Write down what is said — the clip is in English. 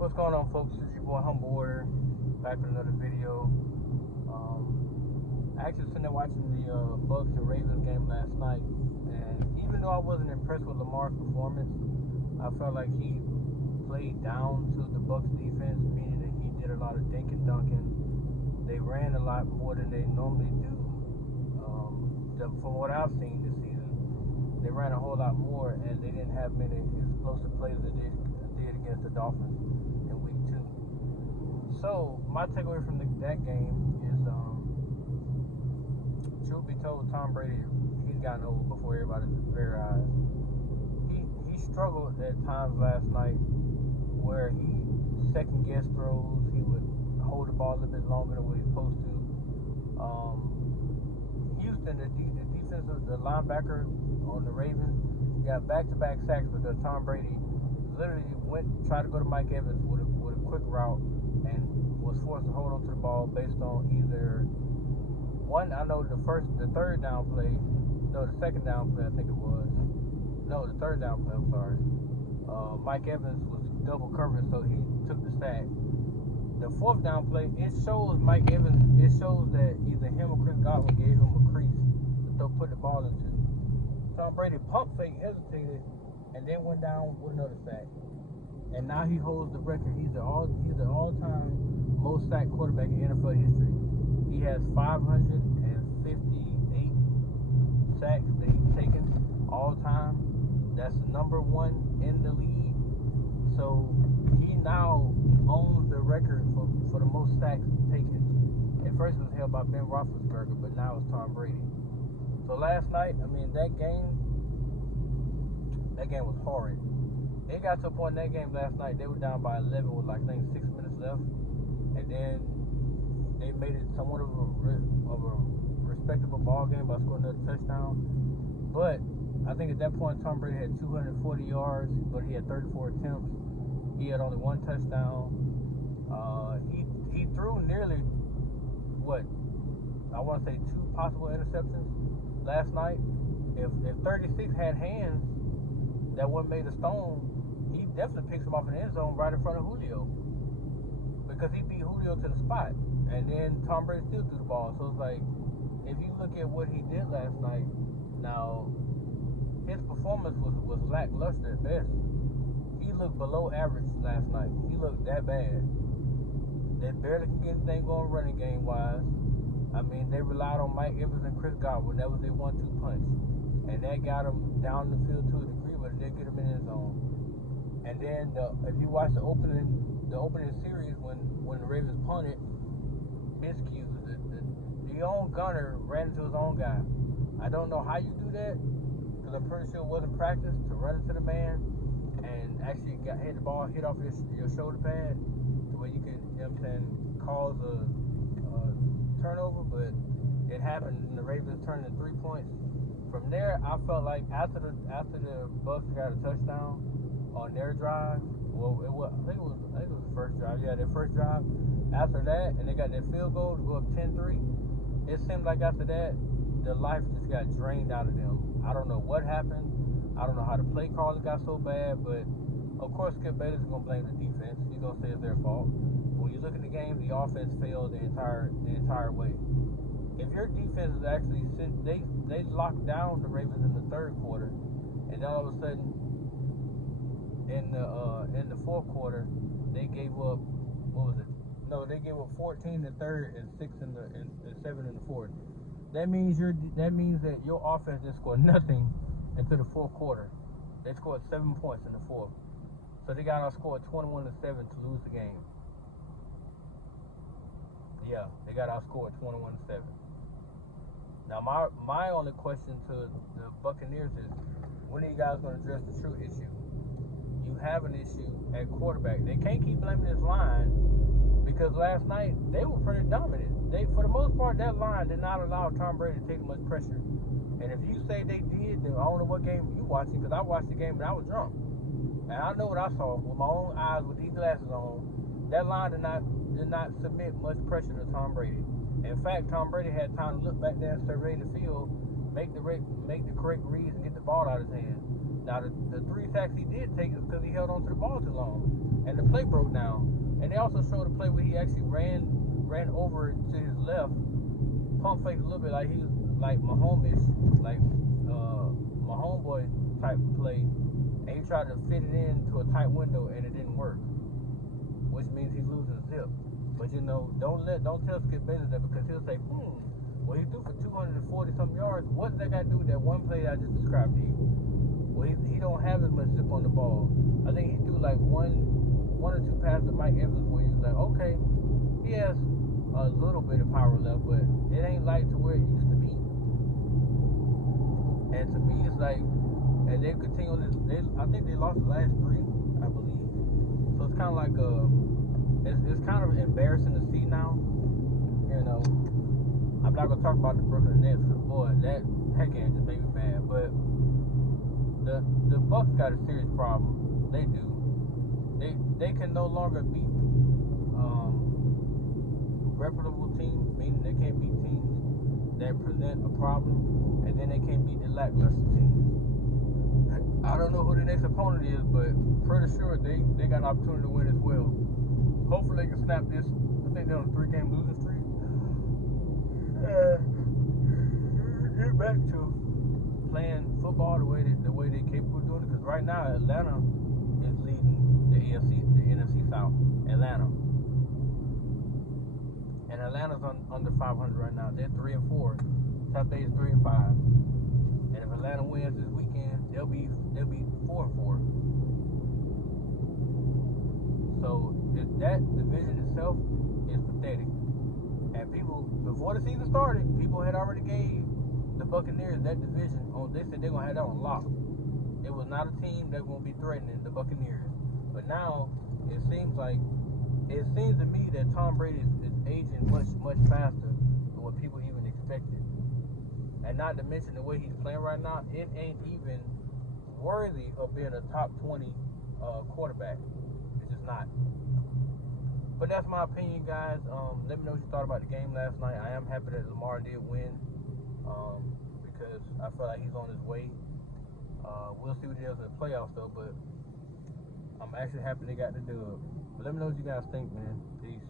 What's going on, folks? It's your boy Humble Order, back with another video. I actually sitting there watching the Bucks and Ravens game last night, and even though I wasn't impressed with Lamar's performance, I felt like he played down to the Bucks defense, meaning that he did a lot of dink and dunking. They ran a lot more than they normally do. From what I've seen this season, they ran a whole lot more, and they didn't have many explosive plays that they did against the Dolphins in week 2. So my takeaway from that game is, truth be told, Tom Brady, he's gotten old before everybody's very eyes. He struggled at times last night where he second guess throws. He would hold the ball a little bit longer than what he's supposed to. Houston, the linebacker on the Ravens, got back-to-back sacks because Tom Brady literally tried to go to Mike Evans with a quick route and was forced to hold on to the ball based on either one. I know the third down play, no, the second down play, I think it was. No, the third down play, I'm sorry. Mike Evans was double covered, so he took the sack. The fourth down play, it shows Mike Evans, it shows that either him or Chris Godwin gave him a crease to put the ball into. Tom Brady pump fake, hesitated, and then went down with another sack. And now he holds the record. He's the all-time most sacked quarterback in NFL history. He has 558 sacks that he's taken all time. That's number 1 in the league. So he now owns the record for the most sacks taken. At first it was held by Ben Roethlisberger, but now it's Tom Brady. So last night, that game was horrid. It got to a point in that game last night, they were down by 11 with 6 minutes left. And then they made it somewhat of a respectable ball game by scoring another touchdown. But I think at that point, Tom Brady had 240 yards, but he had 34 attempts. He had only 1 touchdown. He threw nearly, I want to say 2 possible interceptions last night. If 36 had hands that wouldn't made a stone, he definitely picks him off in the end zone right in front of Julio, because he beat Julio to the spot, and then Tom Brady still threw the ball. So it's like, if you look at what he did last night, now his performance was lackluster at best. He looked below average last night. He looked that bad. They barely can get anything going running game wise. They relied on Mike Evans and Chris Godwin. That was their 1-2 punch, and that got them down the field to a degree, but it didn't get them in the zone. And then if you watch the opening series when the Ravens punted, miscued, the own gunner ran into his own guy. I don't know how you do that, because I'm pretty sure it wasn't practice to run into the man and actually hit the ball, hit off your shoulder pad to where you can, cause a turnover. But it happened, and the Ravens turned it 3 points. From there, I felt like after the Bucks got a touchdown on their drive, I think it was the first drive. Yeah, their first drive. After that, and they got their field goal to go up 10-3. It seemed like after that, the life just got drained out of them. I don't know what happened. I don't know how the play calling got so bad, but of course Skip Bayless is gonna blame the defense. He's gonna say it's their fault. But when you look at the game, the offense failed the entire way. If your defense is actually, they locked down the Ravens in the third quarter, and then all of a sudden in the fourth quarter they gave up, they gave up 14 in the third and 7 in the fourth. That means that your offense didn't score nothing until the fourth quarter. They scored 7 points in the fourth, so they got outscored 21-7 to lose the game. Yeah, they got outscored 21-7. Now my only question to the Buccaneers is, when are you guys going to address the true issue? You have an issue at quarterback. They can't keep blaming this line, because last night they were pretty dominant. For the most part, that line did not allow Tom Brady to take much pressure. And if you say they did, then I don't know what game you watching, because I watched the game and I was drunk. And I know what I saw with my own eyes with these glasses on. That line did not submit much pressure to Tom Brady. In fact, Tom Brady had time to look back there and survey the field, make the correct reads, and get the ball out of his hand. Now, the 3 sacks he did take is because he held on to the ball too long, and the play broke down. And they also showed a play where he actually ran over to his left, pump faked a little bit like he was like Mahomes, like Mahomes boy type play, and he tried to fit it into a tight window and it didn't work, which means he's losing zip. But you know, don't tell Skip Bayless that, because he'll say, well, he threw for 240 some yards. What does that got to do with that one play that I just described to you? Well, he don't have as much zip on the ball. I think he threw like one or two passes to Mike Evans where he was like, okay, he has a little bit of power left, but it ain't like to where it used to be. And to me, it's like, and they continue on this. I think they lost the last 3, I believe. So it's kind of like it's kind of embarrassing to see now. You know, I'm not gonna talk about the Brooklyn Nets, because boy, that game just made me mad. But the Bucks got a serious problem. They do. They can no longer beat reputable teams, meaning they can't beat teams that present a problem, and then they can't beat the lackluster teams. I don't know who the next opponent is, but pretty sure they got an opportunity to win as well. Hopefully they can snap this. I think they're on a 3-game losing streak. Get back to playing football the way they're capable of doing it. Because right now Atlanta is leading the NFC South. Atlanta. And Atlanta's under 500 right now. They're 3-4. Tampa Bay is 3-5. And if Atlanta wins this weekend, they'll be 4-4. So that division itself is pathetic. And people, before the season started, people had already gave the Buccaneers that division. They said they're gonna have that on lock. It was not a team that's gonna be threatening the Buccaneers. But now it seems to me that Tom Brady is aging much faster than what people even expected. And not to mention the way he's playing right now, it ain't even worthy of being a top 20 quarterback. It's just not. But that's my opinion, guys. Let me know what you thought about the game last night. I am happy that Lamar did win, because I feel like he's on his way. We'll see what he does in the playoffs, though. But I'm actually happy they got the dub. But let me know what you guys think, man. Peace.